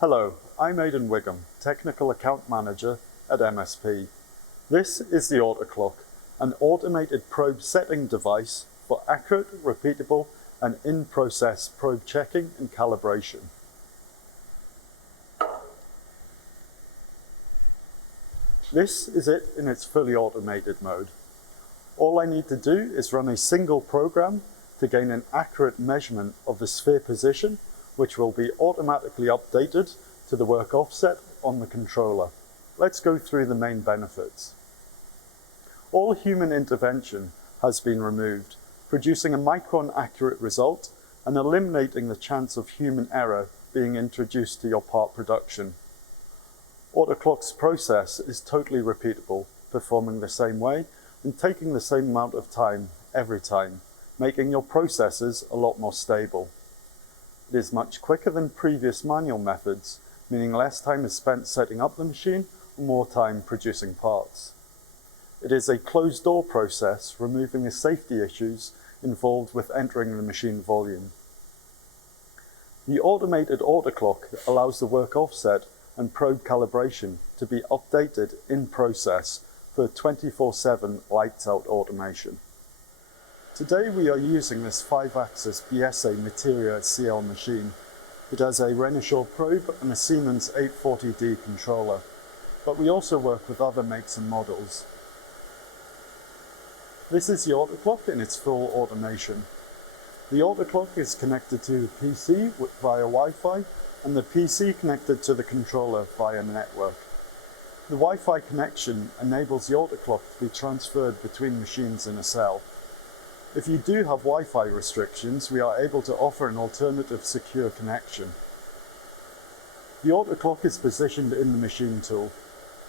Hello, I'm Aidan Wigham, Technical Account Manager at MSP. This is the AutoClock, an automated probe setting device for accurate, repeatable, and in-process probe checking and calibration. This is it in its fully automated mode. All I need to do is run a single program to gain an accurate measurement of the sphere position, which will be automatically updated to the work offset on the controller. Let's go through the main benefits. All human intervention has been removed, producing a micron-accurate result and eliminating the chance of human error being introduced to your part production. AutoClock's process is totally repeatable, performing the same way and taking the same amount of time every time, making your processes a lot more stable. It is much quicker than previous manual methods, meaning less time is spent setting up the machine and more time producing parts. It is a closed-door process, removing the safety issues involved with entering the machine volume. The automated AutoClock allows the work offset and probe calibration to be updated in process for 24/7 lights-out automation. Today we are using this 5-axis BSA Materia CL machine. It has a Renishaw probe and a Siemens 840D controller, but we also work with other makes and models. This is the AutoClock in its full automation. The AutoClock is connected to the PC via Wi-Fi and the PC connected to the controller via network. The Wi-Fi connection enables the AutoClock to be transferred between machines in a cell. If you do have Wi-Fi restrictions, we are able to offer an alternative secure connection. The AutoClock is positioned in the machine tool.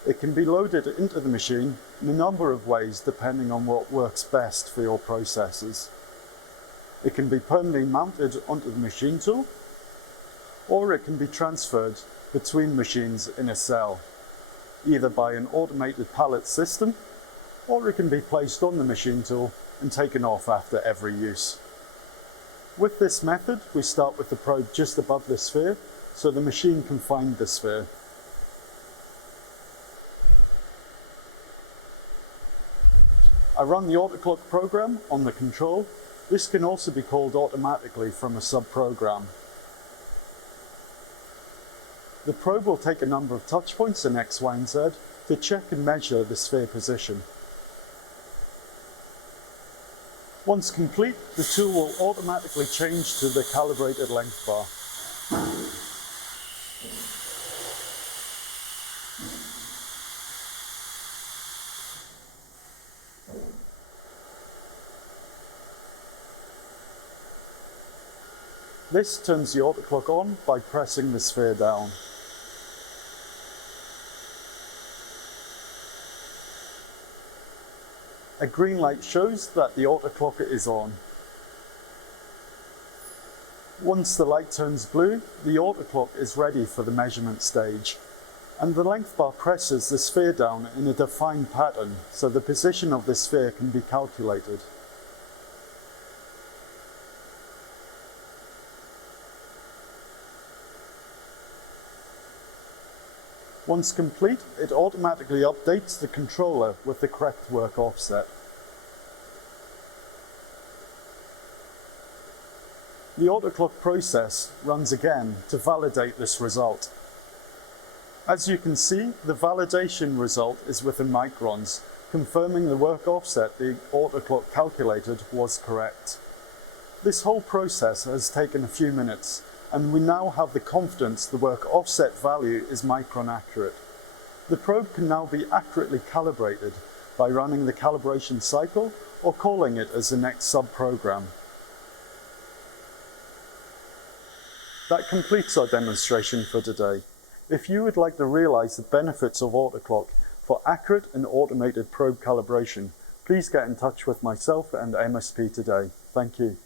It can be loaded into the machine in a number of ways depending on what works best for your processes. It can be permanently mounted onto the machine tool, or it can be transferred between machines in a cell, either by an automated pallet system, or it can be placed on the machine tool and taken off after every use. With this method, we start with the probe just above the sphere, so the machine can find the sphere. I run the AutoClock program on the control. This can also be called automatically from a sub-program. The probe will take a number of touch points in X, Y, and Z to check and measure the sphere position. Once complete, the tool will automatically change to the calibrated length bar. This turns the AutoClock on by pressing the sphere down. A green light shows that the AutoClock is on. Once the light turns blue, the AutoClock is ready for the measurement stage, and the length bar presses the sphere down in a defined pattern so the position of the sphere can be calculated. Once complete, it automatically updates the controller with the correct work offset. The AutoClock process runs again to validate this result. As you can see, the validation result is within microns, confirming the work offset the AutoClock calculated was correct. This whole process has taken a few minutes, and we now have the confidence the work offset value is micron-accurate. The probe can now be accurately calibrated by running the calibration cycle or calling it as the next sub-program. That completes our demonstration for today. If you would like to realize the benefits of AutoClock for accurate and automated probe calibration, please get in touch with myself and MSP today. Thank you.